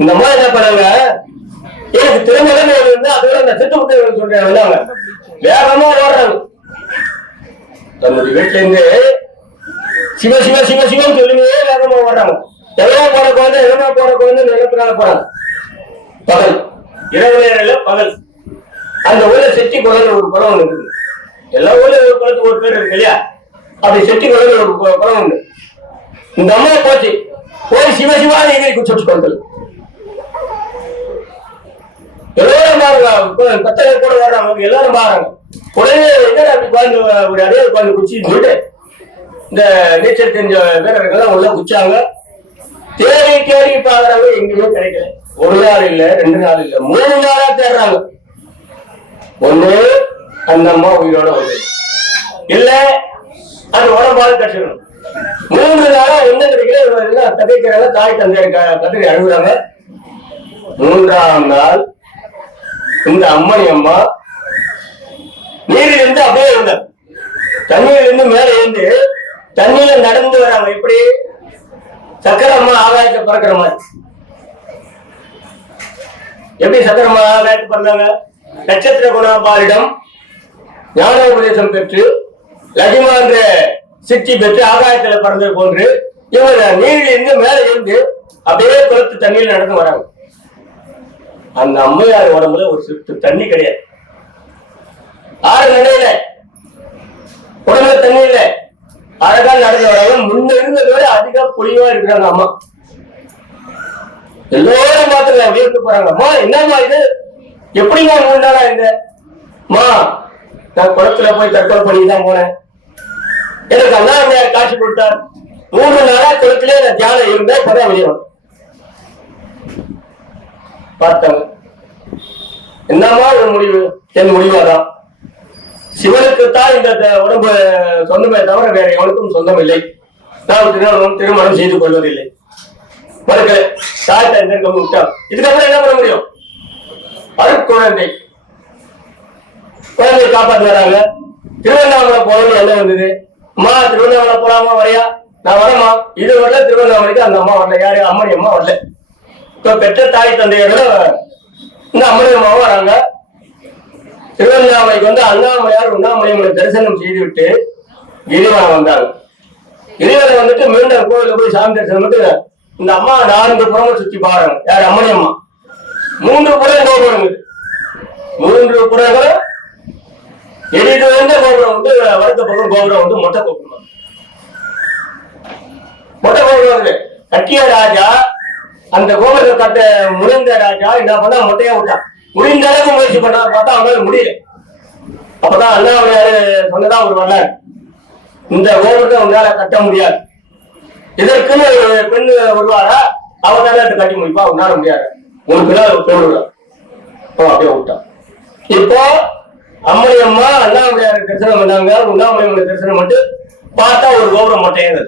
இந்த அம்மா என்ன பண்ணாங்க, எனக்கு திருமணம் இருந்தா அதோட அந்த திட்டத்தை சொல்றாங்க, வேகமா ஓடுறாங்க. தன்னுடைய வீட்டுல இருந்து சிவ சிவ சிவ சிவன் சொல்லுங்க வேகமா ஓடுறாங்க. எவ்வளவு போற குழந்தை, எவ்வளவு போற குழந்தை நிலத்தினால போறாங்க. பகல், இரவு நேரம் பகல். அந்த ஊர்ல செட்டி குளம் ஒரு குளம் ஒண்ணு இருக்குது. எல்லா ஊர்ல ஒரு குளத்துக்கு ஒரு பேர் இருக்கு இல்லையா, அப்படி செட்டி குளம் ஒரு குளம் உண்டு. இந்த அம்மா போச்சு, போய் சிவ சிவா எகிரி குச்சி குளத்துல எல்லாரும் பாருங்க, பத்தனை கூட வர்றாங்க, எல்லாரும் பாருங்க. உடனே அப்படி குழந்தை ஒரு அடையாள குழந்தை குச்சின்னு சொல்லிட்டு இந்த நீச்சல் தெரிஞ்ச வீரர்கள் உள்ள குச்சாங்க. தேடி தேடி பாக்குறாங்க, எங்கேயுமே கிடைக்கல. ஒரு நாள் இல்ல, 2 நாள் இல்ல, 3 நாளா தேடுறாங்க. ஒண்ணு அந்த அம்மா உயிரோட வந்து இல்ல அது உடம்பாடு கட்டிடணும். 3 நாளா என்ன கிடைக்கல, தகைக்கிறாங்க. தாய் தந்தை கத்திரி அழுகுறாங்க. 3ஆம் நாள் இந்த அம்மணி அம்மா நீரில் இருந்து அப்படியே இருந்தார். தண்ணீர்ல இருந்து மேல இருந்து தண்ணியில நடந்து வராங்க. எப்படி சக்கரம்மா ஆகாயத்தை பறக்கிற மாதிரி. எப்படி சக்கரம்மா ஆகாயத்தை பறந்தாங்க? நட்சத்திர குணபாலிடம் ஞான உபதேசம் பெற்று லகிமா என்ற சித்தி பெற்று ஆகாயத்துல பறந்தது போன்று இவங்க நீரில் இருந்து மேல இருந்து அப்படியே குளத்து தண்ணியில் நடந்து வராங்க. அந்த அம்மையார் உடம்புல ஒரு சொட்டு தண்ணி கிடையாது. ஆறு நடையில உடம்புல தண்ணி இல்ல, அழகா நடந்து வராங்க. முன்ன இருந்ததை விட அதிக பொலிவா இருக்கிறாங்க அம்மா. எல்லோரும் பார்த்து வியந்து போறாங்க. அம்மா என்னம்மா இது, எப்படிமா 3 நாளா இந்த மா, நான் குளத்துல போய் தற்கொலை பண்ணிதான் போனேன். எனக்கு அண்ணாமையார் காட்சி கொடுத்தார். 3 நாளா குளத்திலே நான் தியானம் இருந்தேன். இப்பதான் வெளியே பார்த்தாங்க. என்னமா ஒரு முடிவு? என் முடிவாதான். சிவனுக்குத்தான் இந்த உடம்பு சொந்தமே தவிர வேற எவனுக்கும் சொந்தம் இல்லை. நான் திருமணம் செய்து கொள்வதில்லை. மறுக்கல. தாய் தந்தை விட்டார். இதுக்கப்புறம் என்ன பண்ண முடியும்? அருட்குழந்தை குழந்தையை காப்பாற்று வராங்க. திருவண்ணாமலை போகணும்னு என்ன வந்தது? அம்மா திருவண்ணாமலை போலாமா, வரையா? நான் வரமா. இது வரல திருவண்ணாமலைக்கு. அந்த அம்மா வரல. யாரு? அம்மணி அம்மா வரல. இப்ப பெற்ற தாய் தந்தையோட இந்த அம்மணி அம்மாவும் வராங்க. திருவண்ணாமலைக்கு வந்து அண்ணாமலையார் உண்ணாமலை தரிசனம் செய்துவிட்டு கிரிவலம் வந்தாங்க. கிரிவலம் வந்துட்டு மீண்டும் கோவில போய் சாமி தரிசனம் பண்ணிட்டு இந்த அம்மா 4 புறமும் சுத்தி பாருங்க. யாரு? அம்மணி அம்மா. 3 புறம் கோபுரம், 3 புறங்களும் எளிது வந்த கோபுரம் வந்து வடக்கு பக்கம் கோபுரம் வந்து மொட்டை கோபுரம். மொட்டை கோபுரம் கட்டிய ராஜா அந்த கோபுரத்தை கட்ட முனைந்த ராஜா என்ன பண்ணா, மொட்டையா விட்டான். முடிந்த அளவுக்கு முயற்சி பண்ணா, பார்த்தா அவங்களால முடியல. அப்பதான் அண்ணாமலையாரு சொன்னதா ஒரு வரலாறு, இந்த கோபுரத்தை அவங்களால கட்ட முடியாது. இதற்குன்னு ஒரு பெண் வருவாரா, அவன் தான் கட்டி முடிப்பா, உன்னால முடியாது, உனக்கு பெண் அப்படியே விட்டான். இப்போ அம்மணி அம்மா அண்ணாமலையார் தரிசனம் பண்ணாங்க. உண்ணாமலை தரிசனம் பண்ணிட்டு பார்த்தா ஒரு கோபுரம் மொட்டையாது.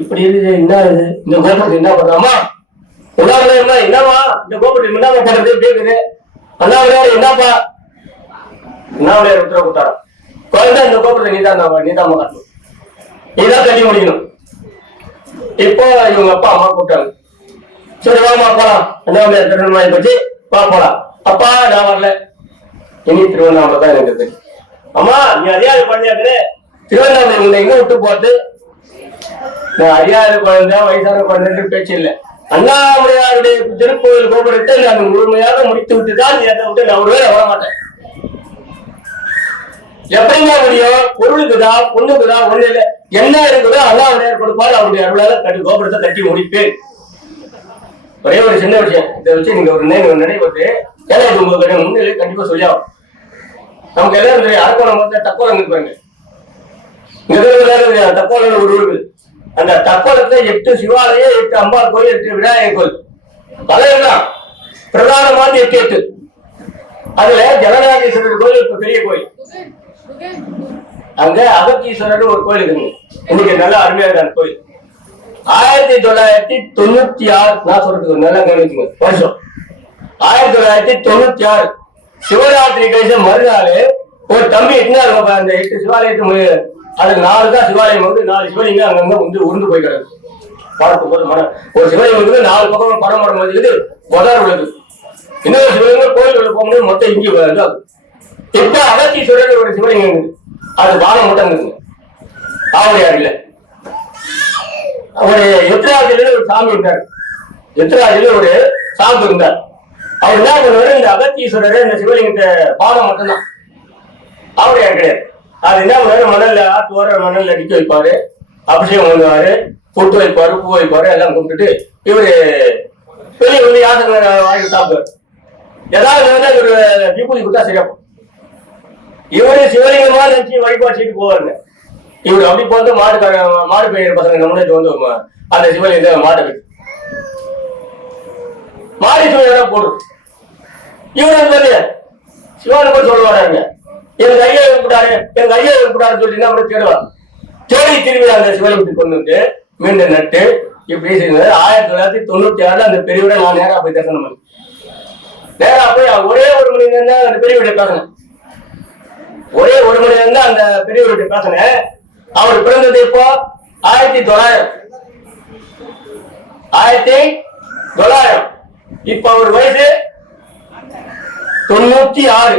இப்படி இருக்குது. என்ன இது? இந்த கோபுரத்தை என்ன பண்றாமா? உண்ணாமலையம்மா என்னவா இந்த கோபுரத்தை முன்னாம போடுறது கேக்குது. அண்ணாமலையார் என்னப்பா? அண்ணாமலையார் உத்தரவு கொடுத்தாரா, குழந்தை இந்த கோபுரத்தை நீதான் கட்டணும், நீதான் கட்டி முடிக்கணும். இப்போ இவங்க அப்பா அம்மா கூப்பிட்டாங்க. சரி வாமா போலாம், அண்ணாமலையார் திருவண்ணாமலை பற்றி வா போலாம். அப்பா நான் வரல, இனி திருவண்ணாமலை தான் எனக்கு தெரியும். அம்மா நீ அறியாத குழந்தையாக்குற, திருவண்ணாமலை உங்களை எங்க விட்டு போட்டு? நான் அறியாத குழந்தை வயசான குழந்தை பேச்சு இல்லை. அண்ணாமலையாருடைய திருக்கோவில் கோபுரத்தை நான் முழுமையாக முடித்து விட்டுதான் விட்டு நான் ஒருவேளை வர மாட்டேன். எப்படிங்க முடியும்? பொருளுக்குதா பொண்ணுக்குதா ஒண்ணு இல்லை, என்ன இருக்குதோ அண்ணாமலையார் கொடுப்பாரு. அவருடைய அருளால கோபுரத்தை கட்டி முடிப்பேன். ஒரே ஒரு சின்ன விஷயம், இதை வச்சு நீங்க ஒரு நினைவு ஏன்னா இது உங்களுக்கு முன்னிலை கண்டிப்பா சொல்லியாகும். நமக்கு எல்லாரும் தெரியும் அரக்கோணம் வந்து தக்கோலம் இருப்பாங்க. இங்க தக்கோலம் ஒரு ஊர். அந்த தக்கோலத்துல 8 சிவாலயம், 8 அம்பாள் கோயில், 8 விநாயகர் கோயில் தலையெல்லாம் பிரதானமான 8. அதுல ஜனநாயகேஸ்வரர் கோயில் இப்ப பெரிய கோயில். அங்க அகத்தீஸ்வரர் ஒரு கோயில் இருக்கு. இன்னைக்கு நல்லா அருமையா இருக்கு அந்த கோயில். 1996 நான் சொல்றதுக்கு நல்லா கவனிச்சுங்க வருஷம் 1996 சிவராத்திரி கழிச்ச மறுநாள் ஒரு தம்பி என்ன அந்த 8 சிவாலயத்து அது 4 தான் சிவாலயம் வந்து 4 சிவலிங்க அங்கங்க வந்து உருந்து போய் கிடக்கு. பார்க்கும் போது ஒரு சிவலிங்கம் வந்து 4 பக்கம் பரமரம் இருக்குது, உதர் உள்ளது. இன்னொரு சிவலிங்கம் கோயில் உள்ள போகும்போது மொத்தம் இங்கே வருது. இப்ப அகத்தீஸ்வரர் ஒரு சிவலிங்கம் இருக்குது, அது பானம் மட்டும் இருக்குது, ஆவடியார் இல்லை. ஒரு எத்திராஜில ஒரு சாமி இருந்தார். எத்திராஜில ஒரு சாமி இருந்தார். அவர் என்ன பண்ணுவாரு, இந்த அகத்தீஸ்வரர் இந்த சிவலிங்கத்தை பானம் மட்டும்தான், ஆவடியார் கிடையாது. அது என்ன பண்ணுவாரு, மணல்ல ஆத்து ஓர மணல்ல அடிக்க வைப்பாரு, அபிஷேகம் பண்ணுவாரு, பொட்டு வைப்பாரு, பூ வைப்பாரு, எல்லாம் கும்பிட்டுட்டு இவரு வெளியே வந்து யாசனை வாங்கி சாப்பிடுவார். ஏதாவது ஒரு விபூதி கொடுத்தா சரியாப்போம். இவரு சிவலிங்கமா நினைச்சு வழிபாடு செய்து போவாருங்க. இவரு அப்படி போந்து மாடு பெய்யற பசங்க முன்னாடி வந்து அந்த சிவலிங்க மாட்டை கட்டி மாடி சிவலிங்க போடும். இவரு வந்து சிவனை போய் சொல்லுவாருங்க, எங்க ஐயா கூப்பிட்டாரு, எங்க ஐயா கூப்பிட்டாரு சொல்லி அப்படி தேடுவார். தேடி திரும்பி அந்த சிவலிங்கத்துக்கு கொண்டு வந்து மீண்டும் நட்டு இப்படி செய்யுங்க. 1996 அந்த பெரியவிட நான் நேரா போய் தரிசனம் பண்ணி நேரா போய் ஒரே ஒரு மணி நேரம் தான் அந்த பெரியவிட பேசினேன். ஒரே ஒரு மணி நேரம் தான் அந்த பெரியவர்கிட்ட பேசினேன். அவர் பிறந்தது இப்போ 1900. இப்ப அவர் வயசு 96.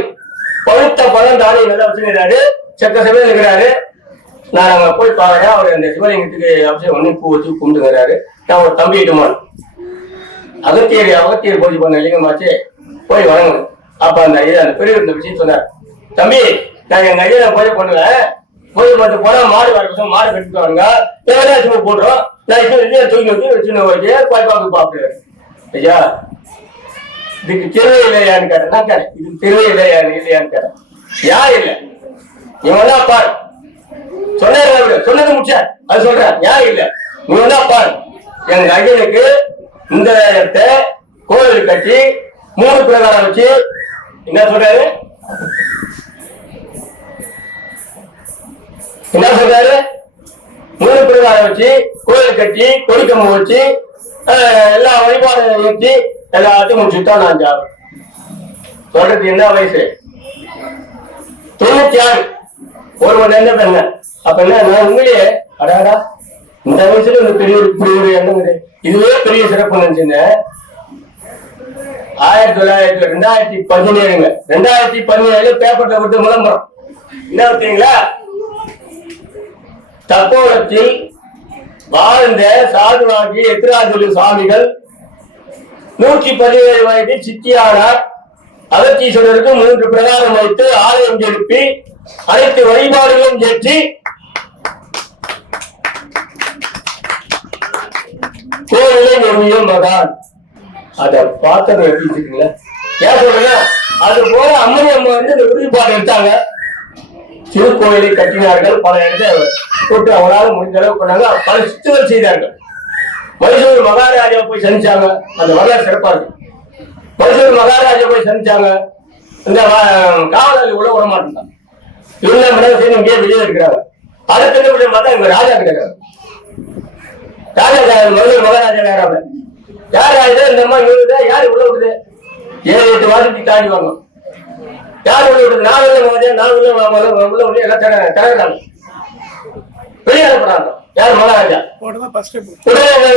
பழுத்த பழம் தானே நல்லா வச்சுக்கிறாரு, செக்க சபையில் இருக்கிறாரு. நான் அங்க போய் பாக்குறேன். அவர் அந்த சிவலிங்கத்துக்கு அபிஷேகம் பண்ணி பூ வச்சு கும்பிட்டுக்கிறாரு. நான் ஒரு தம்பி இட்டுமான் அகத்தியர் பூஜை பண்ண லிங்கமாச்சு போய் வணங்கணும். அப்ப அந்த ஐயா அந்த பெரியவர் இந்த விஷயம் சொன்னார், தம்பி நான் எங்க ஐயா பூஜை பண்ணுவேன், பூஜை பண்ணிட்டு போனா மாடு வர மாடு கட்டிட்டு வாங்க, ஏதாச்சும் போடுறோம், நான் இப்போ தூக்கி வச்சு சின்ன வச்சு போய் பார்க்க பாக்குறேன். ஐயா இதுக்கு திருவே இல்லையான்னு கேட்டேன். நான் கேட்டேன், இதுக்கு திருவே இல்லையான்னு கேட்டேன். யார் இல்லை இவன் தான் பாரு சொன்ன சொன்னது முடிச்ச அது சொல்றேன். யார் இல்லை இவன் தான் பாரு. எங்க ஐயனுக்கு இந்த இடத்தை கோவில் கட்டி 3 பிரகாரம் வச்சு என்ன சொல்றாரு, என்ன சொல்றாரு, 3 பிரகாரம் வச்சு கோயில் கட்டி கொடிக்கம்பு வச்சு எல்லா வழிபாடு ஏற்றி எல்லாத்தையும் முடிச்சுட்டா நான் ஜாபம் சொல்றது. என்ன வயசு 96. ஒரு மணி நேரம் பெண்ண. அப்ப என்ன நான் உண்மையிலேயே அடாடா இந்த வயசுல இந்த பெரிய இப்படி ஒரு எண்ணம் இதுவே பெரிய சிறப்பு நினைச்சிருந்தேன். 2017 2017 பேப்பர்ல கொடுத்த விளம்பரம் என்ன பார்த்தீங்களா, தப்போலத்தில் வாழ்ந்த சாதுவாகி எத்திராஜலு சுவாமிகள் 117 வயதில் சித்தியானார். அகத்தீஸ்வரருக்கு 3 பிரகாரம் வைத்து ஆலயம் எழுப்பி அனைத்து வழிபாடுகளும் ஏற்றி கோயிலை நிறுவிய மகான். அதை பார்த்தது எப்படிங்களா, ஏன் சொல்றேன்னா அது போல அம்மனி அம்மா வந்து இந்த உறுதிப்பாடு எடுத்தாங்க. திருக்கோயிலை கட்டினார்கள், பல இடத்தை போட்டு அவரால் முடிந்த அளவு பண்ணாங்க, பல சித்துகள் செய்தார்கள். மைசூர் மகாராஜா போய் சந்திச்சாங்க, அந்த வரலாறு சிறப்பா இருக்கு. மைசூர் மகாராஜா போய் சந்திச்சாங்க, இந்த காவலாளி உள்ள விட மாட்டாங்க. இவங்க செய்து இங்கே வெளியே இருக்கிறாங்க. அடுத்த பார்த்தா இங்க ராஜா கிடைக்கிறாங்க. ராஜா மைசூர் மகாராஜா யாராவது யார் ராஜா இந்த மாதிரி விழுது, யாரு உள்ள விடுது, 7-8 வாரத்துக்கு தாண்டி வரணும். யார் உள்ள விடுது, நான் உள்ள விட்டு எல்லாம் திறக்கிறாங்க, வெளியே அனுப்புறாங்க. யார் மகாராஜா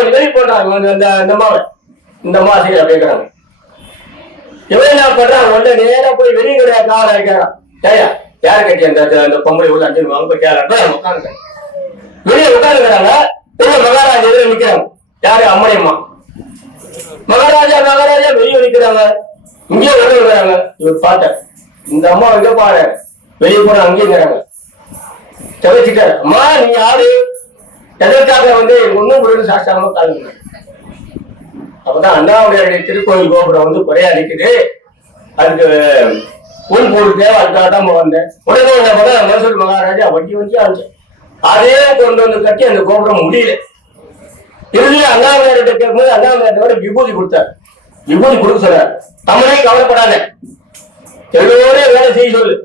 வெளியே போடுறாங்க. இந்த அம்மா செய்ய அப்படிங்கிறாங்க. இவன் என்ன பண்றான், உடனே நேரா போய் வெளியே கிடையாது காவல் அடிக்கிறான். ஏயா யார் கட்டி அந்த பொம்பளை உள்ள அஞ்சு வாங்க போய் கேட்கறாங்க. உட்காந்து வெளியே உட்காந்துக்கிறாங்க. மகாராஜா எதிர நிக்கிறாங்க. யாரு, அம்மனி அம்மா. மகாராஜா வெளியே நிக்கிறாங்க, இங்கே வெளியே விடுறாங்க. இவர் பார்த்த இந்த அம்மா எங்க பாரு வெளியே போன அங்கேயும் தவிர்த்துட்டாரு. அம்மா நீ யாரு, எதற்காக வந்து ஒன்னும் சாஸ்தாம காலங்க அப்பதான் அண்ணாமலையாருடைய திருக்கோயில் கோபுரம் வந்து குறையா நிக்குது, அதுக்கு புல் போடு தேவை, அதுக்காக தான் வந்தேன். உடனே மைசூர் மகாராஜா வட்டி வச்சு ஆச்சு, அதே கொண்டு வந்து கட்டி அந்த கோபுரம் முடியல. இறுதியில் அண்ணாமலையார்கிட்ட கேட்கும்போது அண்ணாமலையாரோட விபூதி கொடுத்தார். விபூதி கொடுக்க சொல்றார், தமிழே கவலைப்படாத, எல்லோரையும் வேலை செய்ய சொல்லு,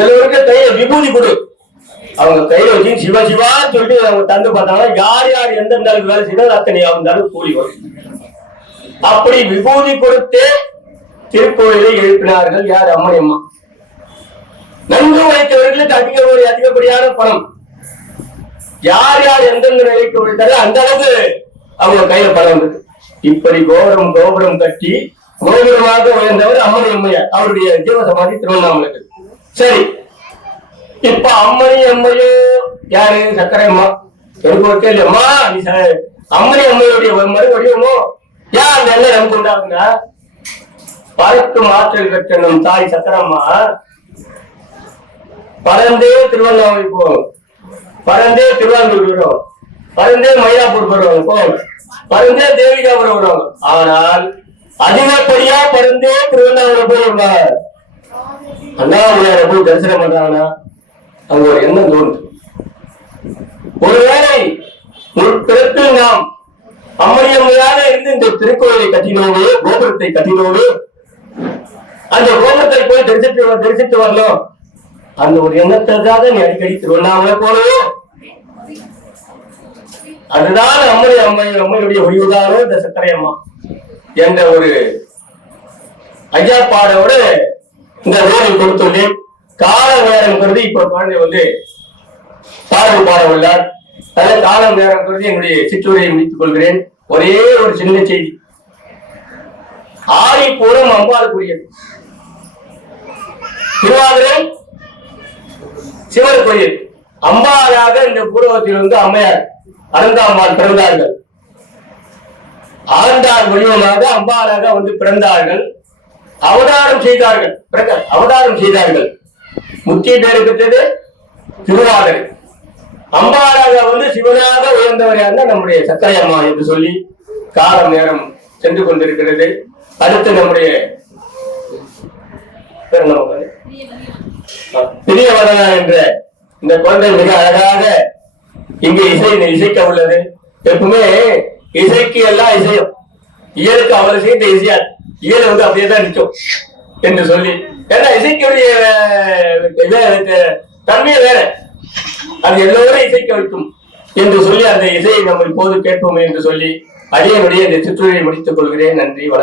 எல்லோருக்கும் கையில விபூதி கொடு. அவங்க கையில வச்சு சிவா சிவா சொல்லிட்டு அவங்க தந்து பார்த்தாங்கன்னா யார் யார் எந்தெந்த அளவுக்கு வேலை செய்தாலும் அத்தனை அந்த அளவுக்கு கூலி வரும். அப்படி விபூதி கொடுத்து திருக்கோயிலை எழுப்பினார்கள். யார்? அம்மணி அம்மா. நன்கு உழைத்தவர்களுக்கு அதிகப்படியான பணம். யார் யார் எந்தெந்த நிலைக்கு உழைத்தாரோ அந்த அளவுக்கு அவங்க கையில பணம் வந்தது. இப்படி கோபுரம் கட்டி கோபுரமாக உயர்ந்தவர் அம்மணி அம்மையார். அவருடைய ஜீவசமாதி திருவண்ணாமலை. சரி, இப்ப அம்மணி அம்மையோ யாரு? சக்கரை அம்மா. எனக்கு ஒரு கேள்வி, அம்மா நீ அம்மணி அம்மையுடைய மறுபடியுமோ ஏன் அந்த எண்ணெய் நமக்கு உண்டாகுங்க? பறக்கு மாற்றல் பெற்ற நம் தாய் சக்கரம்மா பறந்தே திருவண்ணாமலை போகும், பறந்தே திருவாரூர் வரும், பறந்தே மயிலாப்பூர் வருவாங்க, போவாங்க, பறந்தே தேவிகாபுரம் வருவாங்க. ஆனால் அதிகப்படியா பறந்தே திருவண்ணாமலை போயிருவாங்க. அண்ணாமலையாரை போய் தரிசனம் பண்றாங்கன்னா அங்க ஒரு எண்ணம் தோணுது, ஒருவேளை பிறப்பில் நாம் அம்மணியம்மையாக இருந்து இந்த திருக்கோயிலை கட்டினோடு, கோபுரத்தை கட்டினோடு, அந்த கோபுரத்தை போய் தரிசித்து வரலாம், அந்த ஒரு எண்ணத்திற்காக நீ அடிக்கடி திருவண்ணாமலை போனோம். அதுதான் அம்மையுடைய ஒளிவுதானோ இந்த சக்கரை அம்மா என்ற ஒரு ஐயாப்பாடோடு இந்த நூலை கொடுத்துள்ளேன். கால நேரம் கருதி இப்ப குழந்தை வந்து பாடல் பாடவுள்ளார். அதனால காலம் நேரம் கருதி என்னுடைய சிற்றுரையை முடித்துக் கொள்கிறேன். ஒரே ஒரு சின்ன செய்தி. ஆடி பூரம் அம்பாளுக்குரியது, திருவாதிரை சிவன் கோயில். அம்பாளாக இந்த பூர்வத்தில் வந்து அம்மையார் அனந்தாம்பாள் பிறந்தார்கள். ஆண்டாள் வடிவமாக அம்பாளாக வந்து பிறந்தார்கள், அவதாரம் செய்தார்கள். முக்கிய பேர் பெற்றது திருவாதிரை. அம்பாளாக வந்து சிவனாக உயர்ந்தவராக நம்முடைய சக்கரை அம்மா என்று சொல்லி காலம் நேரம் சென்று கொண்டிருக்கிறது. அடுத்து நம்முடைய பிரியவதனா என்ற இந்த குழந்தை மிக அழகாக இங்கு இசைக்க உள்ளது. எப்பவுமே இசைக்கு எல்லாம் இசையும், இயலுக்கு அவ்வளவு செய்த இசையாது, இயல் வந்து அப்படியே தான் நிற்கும் என்று சொல்லி, ஏன்னா இசைக்குடைய தன்மையை வேற, அது எல்லோரும் இசைக்க வைக்கும் என்று சொல்லி அந்த இசையை நம்ம இப்போது கேட்போமே என்று சொல்லி அடியனுடைய இந்த சிற்றுரையை முடித்துக் கொள்கிறேன். நன்றி, வணக்கம்.